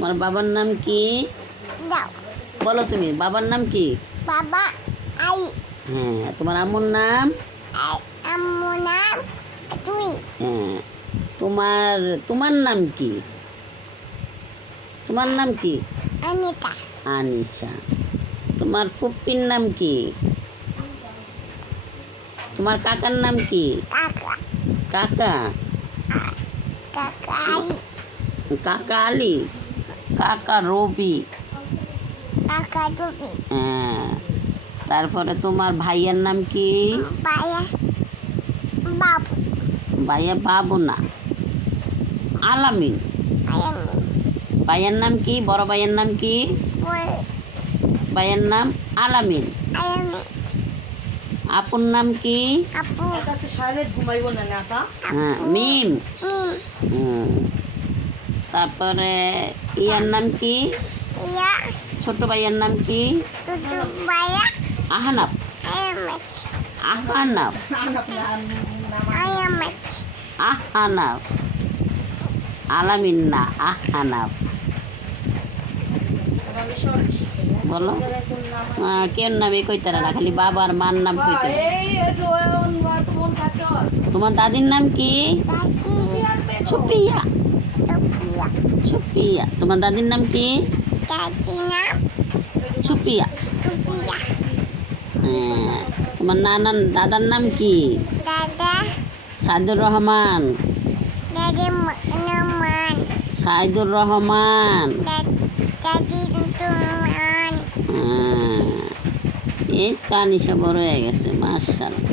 তোমার বাবার নাম কি? দাও বলো তুমি, বাবার নাম কি? বাবা আই হ্যাঁ। তোমার আম্মুর নাম? আই আম্মু নাম তুই হ্যাঁ। তোমার তোমার নাম কি? তোমার নাম কি? অনিতা আনিশা। তোমার ফুপ্পির নাম কি? তোমার কাকার নাম কি? কাকা কাকা? কাকা আই কাকা আলী? কাকা রবি? কাকা টুপি হ্যাঁ। তারপরে তোমার ভাইয়ের নাম কি? বায়া বাবু ভাইয়া বাবু না, আলামিন। আয়ামি ভাইয়ের নাম কি? বড় ভাইয়ের নাম কি? বল ভাইয়ের নাম আলামিন। আয়ামি আপুর নাম কি? আপু কাছে সারাদিন ঘুমাইব না না আপা? হ্যাঁ, মিম। মিম হুম। তারপরে ইয়ার নাম কি? ইয়া ছোট ভাইয়ের নাম কি? দুদু বায়া আহনাফ। আয়ামাচ আহনাফ। আয়ামাচ আহনাফ। আলামিন না, আহনাফ। বলো। কেউ নামে কইতারা না, খালি বাবার মার নাম কইতে। তোমার দাদির নাম কি? দাসি সুপিয়া। টুপিয়া সুপিয়া। তোমার দাদির নাম কি? দাদি নাম সুপিয়া। টুপিয়া হ্যাঁ। তোমার দাদার নাম কি? দাদা সাইদুর রহমান। দাদি মান সাইদুর রহমান। দাদি মান হ্যাঁ। এই তো আনিশা বড় হয়ে গেছে, মাশাআল্লাহ।